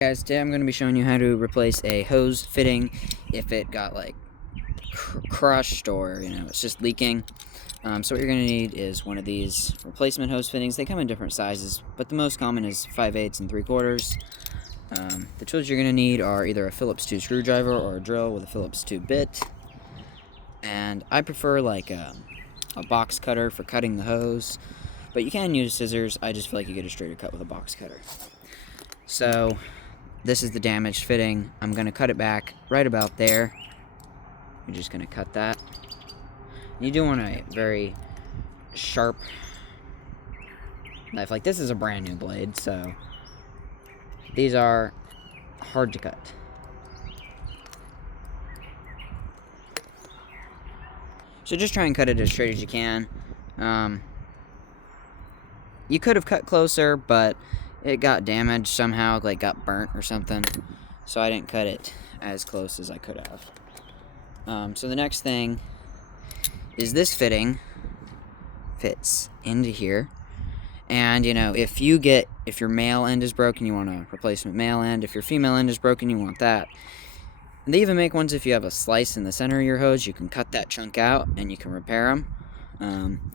Guys, today I'm going to be showing you how to replace a hose fitting if it got like crushed or it's just leaking. So what you're going to need is one of these replacement hose fittings. They come in different sizes, but the most common is 5/8 and 3/4. The tools you're going to need are either a Phillips 2 screwdriver or a drill with a Phillips 2 bit. And I prefer like a box cutter for cutting the hose, but you can use scissors. I just feel like you get a straighter cut with a box cutter. So this is the damaged fitting. I'm going to cut it back right about there. You're just going to cut that. You do want a very sharp knife. Like, this is a brand new blade, so these are hard to cut. So just try and cut it as straight as you can. You could have cut closer, but it got damaged somehow, like got burnt or something. So I didn't cut it as close as I could have. So the next thing is this fitting fits into here. And if your male end is broken, you want a replacement male end. If your female end is broken, you want that. And they even make ones if you have a slice in the center of your hose, you can cut that chunk out and you can repair them.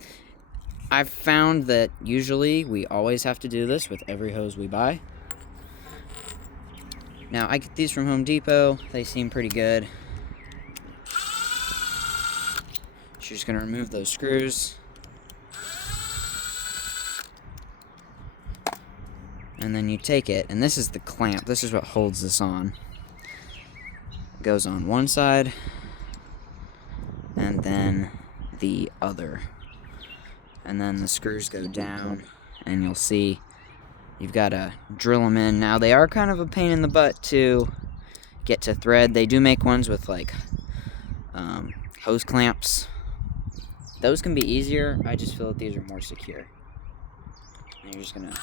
I've found that usually we always have to do this with every hose we buy. Now, I get these from Home Depot. They seem pretty good. So you're just going to remove those screws. And then you take it, and this is the clamp. This is what holds this on. It goes on one side, and then the other. And then the screws go down, and you'll see you've got to drill them in. Now, they are kind of a pain in the butt to get to thread. They do make ones with like hose clamps. Those can be easier. I just feel that these are more secure. And you're just gonna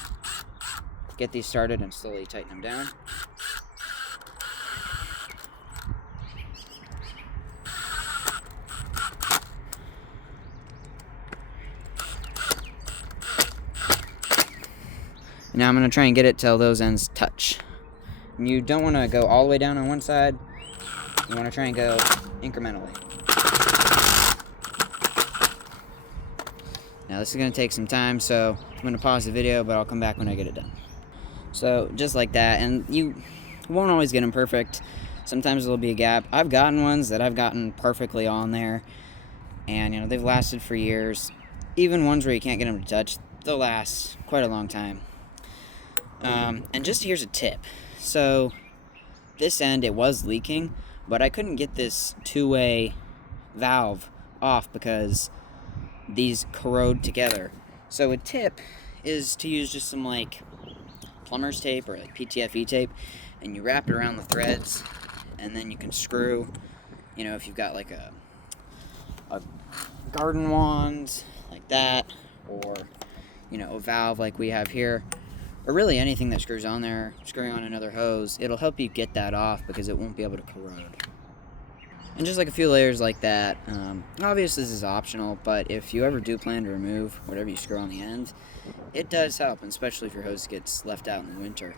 get these started and slowly tighten them down. Now I'm going to try and get it till those ends touch. And you don't want to go all the way down on one side. You want to try and go incrementally. Now this is going to take some time, so I'm going to pause the video, but I'll come back when I get it done. So just like that, and you won't always get them perfect. Sometimes there'll be a gap. I've gotten ones that I've gotten perfectly on there, and they've lasted for years. Even ones where you can't get them to touch, they'll last quite a long time. And just here's a tip. So this end, it was leaking, but I couldn't get this two-way valve off because these corrode together. So a tip is to use just some like plumber's tape or like PTFE tape, and you wrap it around the threads, and then you can screw, if you've got like a garden wand like that, or a valve like we have here, or really anything that screws on there, screwing on another hose, it'll help you get that off because it won't be able to corrode. And just like a few layers like that. Obviously this is optional, but if you ever do plan to remove whatever you screw on the end, it does help, and especially if your hose gets left out in the winter.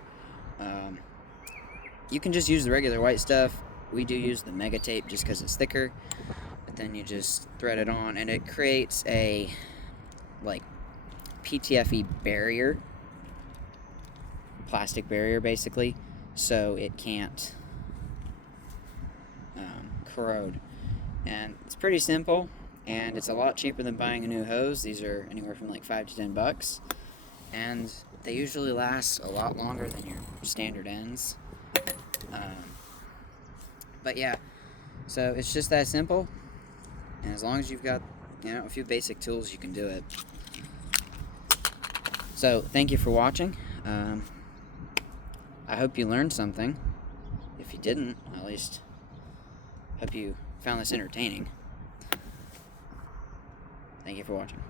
You can just use the regular white stuff. We do use the Mega Tape just because it's thicker, but then you just thread it on, and it creates a like PTFE barrier, plastic barrier basically, so it can't corrode. And it's pretty simple, and it's a lot cheaper than buying a new hose. These are anywhere from like $5 to $10, and they usually last a lot longer than your standard ends. But yeah, so it's just that simple, and as long as you've got a few basic tools, you can do it. So thank you for watching. I hope you learned something. If you didn't, at least hope you found this entertaining. Thank you for watching.